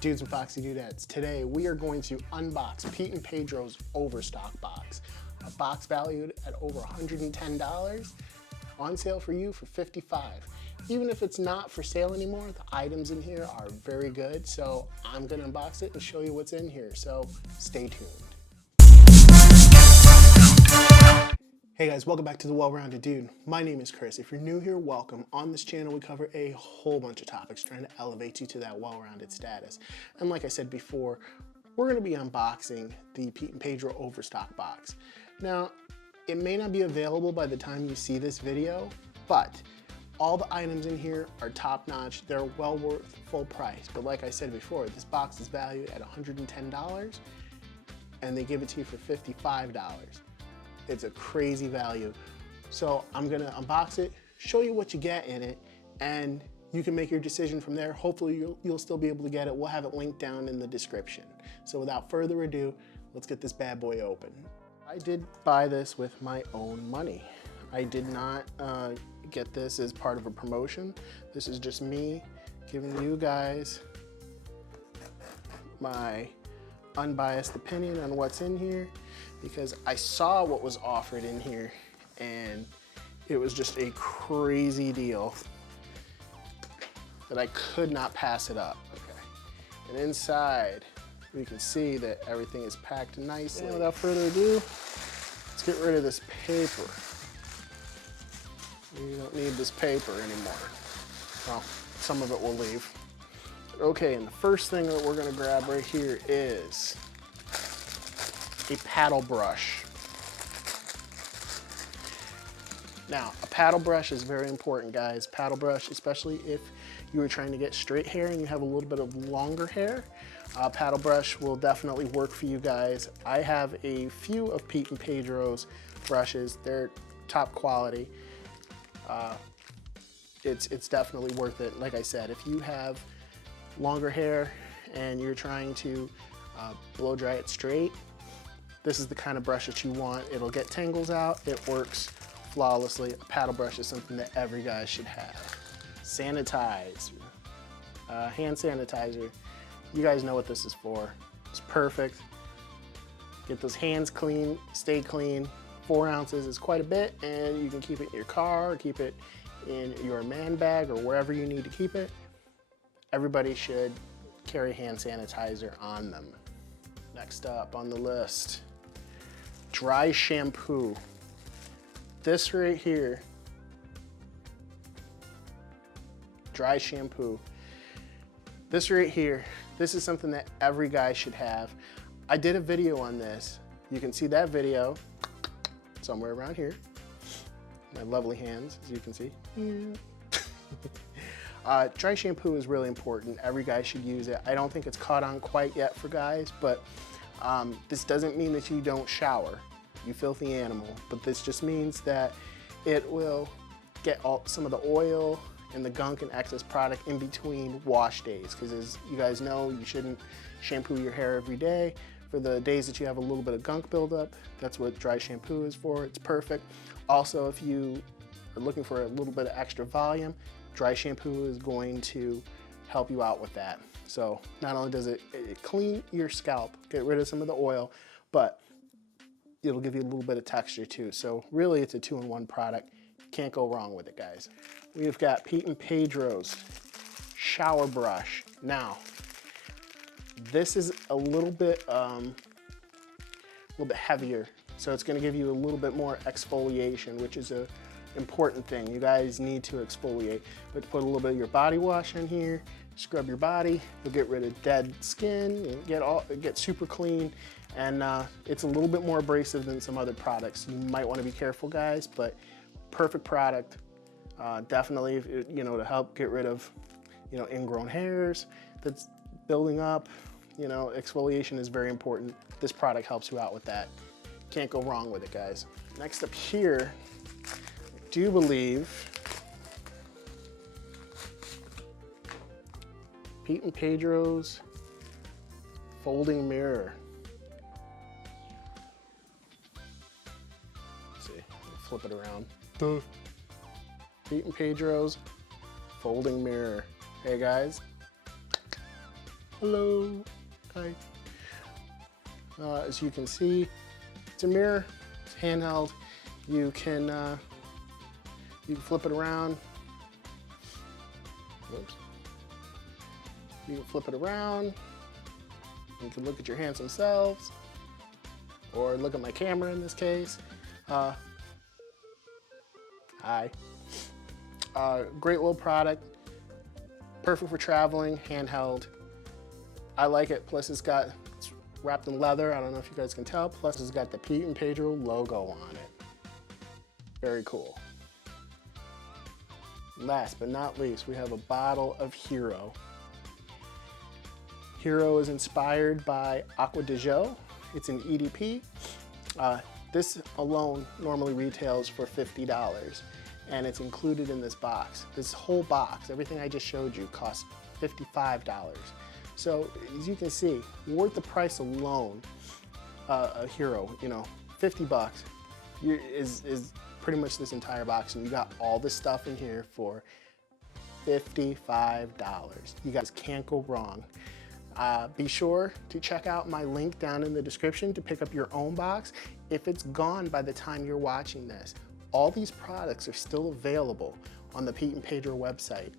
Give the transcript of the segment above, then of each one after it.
Dudes and Foxy Dudettes. Today we are going to unbox Pete and Pedro's Overstock box. A box valued at over $110, on sale for you for $55. Even if it's not for sale anymore, the items in here are very good, so I'm gonna unbox it and show you what's in here, so stay tuned. Hey guys, welcome back to The Well-Rounded Dude. My name is Chris. If you're new here, welcome. On this channel, we cover a whole bunch of topics trying to elevate you to that well-rounded status. And like I said before, we're gonna be unboxing the Pete and Pedro Overstock box. Now, it may not be available by the time you see this video, but all the items in here are top-notch. They're well worth full price. But like I said before, this box is valued at $110, and they give it to you for $55. It's a crazy value. So I'm gonna unbox it, show you what you get in it, and you can make your decision from there. Hopefully you'll still be able to get it. We'll have it linked down in the description. So without further ado, let's get this bad boy open. I did buy this with my own money. I did not get this as part of a promotion. This is just me giving you guys my unbiased opinion on what's in here, because I saw what was offered in here and it was just a crazy deal that I could not pass it up. Okay. And inside we can see that everything is packed nicely. And without further ado, let's get rid of this paper. We don't need this paper anymore. Well, some of it will leave. Okay, and the first thing that we're gonna grab right here is a paddle brush. Now, a paddle brush is very important, guys. Paddle brush, especially if you are trying to get straight hair and you have a little bit of longer hair, paddle brush will definitely work for you guys. I have a few of Pete and Pedro's brushes. They're top quality. It's definitely worth it. Like I said, if you have longer hair and you're trying to blow dry it straight, this is the kind of brush that you want. It'll get tangles out. It works flawlessly. A paddle brush is something that every guy should have. Sanitize, hand sanitizer. You guys know what this is for. It's perfect. Get those hands clean, stay clean. 4 ounces is quite a bit, and you can keep it in your car, or keep it in your man bag, or wherever you need to keep it. Everybody should carry hand sanitizer on them. Next up on the list, dry shampoo. This right here, dry shampoo. This right here, this is something that every guy should have. I did a video on this. You can see that video somewhere around here. My lovely hands, as you can see. Dry shampoo is really important. Every guy should use it. I don't think it's caught on quite yet for guys, but this doesn't mean that you don't shower, you filthy animal. But this just means that it will get some of the oil and the gunk and excess product in between wash days. Because as you guys know, you shouldn't shampoo your hair every day. For the days that you have a little bit of gunk buildup, that's what dry shampoo is for. It's perfect. Also, if you are looking for a little bit of extra volume, dry shampoo is going to help you out with that. So not only does it clean your scalp, get rid of some of the oil, but it'll give you a little bit of texture too. So really it's a 2-in-1 product. Can't go wrong with it, guys. We've got Pete and Pedro's shower brush. Now, this is a little bit heavier, so it's going to give you a little bit more exfoliation, which is a important thing. You guys need to exfoliate. But put a little bit of your body wash in here, scrub your body, you'll get rid of dead skin, and get super clean, and it's a little bit more abrasive than some other products. You might want to be careful, guys, but perfect product. Definitely, to help get rid of, ingrown hairs that's building up. Exfoliation is very important. This product helps you out with that. Can't go wrong with it, guys. Next up here, I do believe Pete and Pedro's folding mirror. Let's see, flip it around. Pete and Pedro's folding mirror. Hey guys, Hello. Hi. As you can see, it's a mirror. It's handheld. You can flip it around. Oops. You can flip it around. You can look at your handsome selves, or look at my camera in this case. Hi. Great little product. Perfect for traveling, handheld. I like it. Plus it's wrapped in leather. I don't know if you guys can tell. Plus it's got the Pete and Pedro logo on it. Very cool. Last but not least, we have a bottle of Hero. Hero is inspired by Acqua di Gio. It's an EDP. This alone normally retails for $50, and it's included in this box. This whole box, everything I just showed you, costs $55. So as you can see, worth the price alone. A Hero, you know, 50 bucks is pretty much this entire box, and you got all this stuff in here for $55. You guys can't go wrong. Be sure to check out my link down in the description to pick up your own box. If it's gone by the time you're watching this, all these products are still available on the Pete and Pedro website.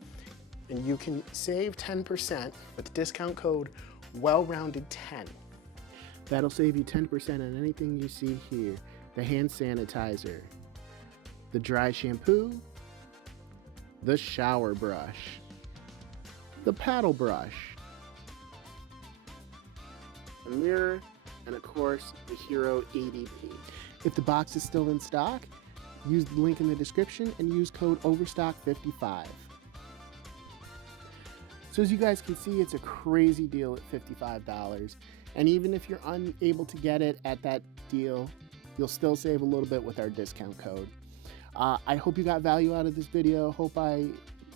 And you can save 10% with the discount code WellRounded10. That'll save you 10% on anything you see here. The hand sanitizer, the dry shampoo, the shower brush, the paddle brush, a mirror, and of course, the Hero EDP. If the box is still in stock, use the link in the description and use code Overstock55. So as you guys can see, it's a crazy deal at $55. And even if you're unable to get it at that deal, you'll still save a little bit with our discount code. I hope you got value out of this video. Hope I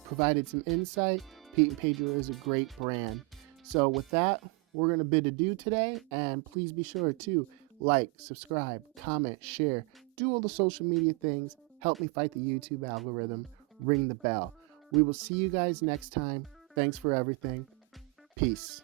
provided some insight. Pete and Pedro is a great brand. So with that, we're going to bid adieu today, and please be sure to like, subscribe, comment, share, do all the social media things, help me fight the YouTube algorithm, ring the bell. We will see you guys next time. Thanks for everything. Peace.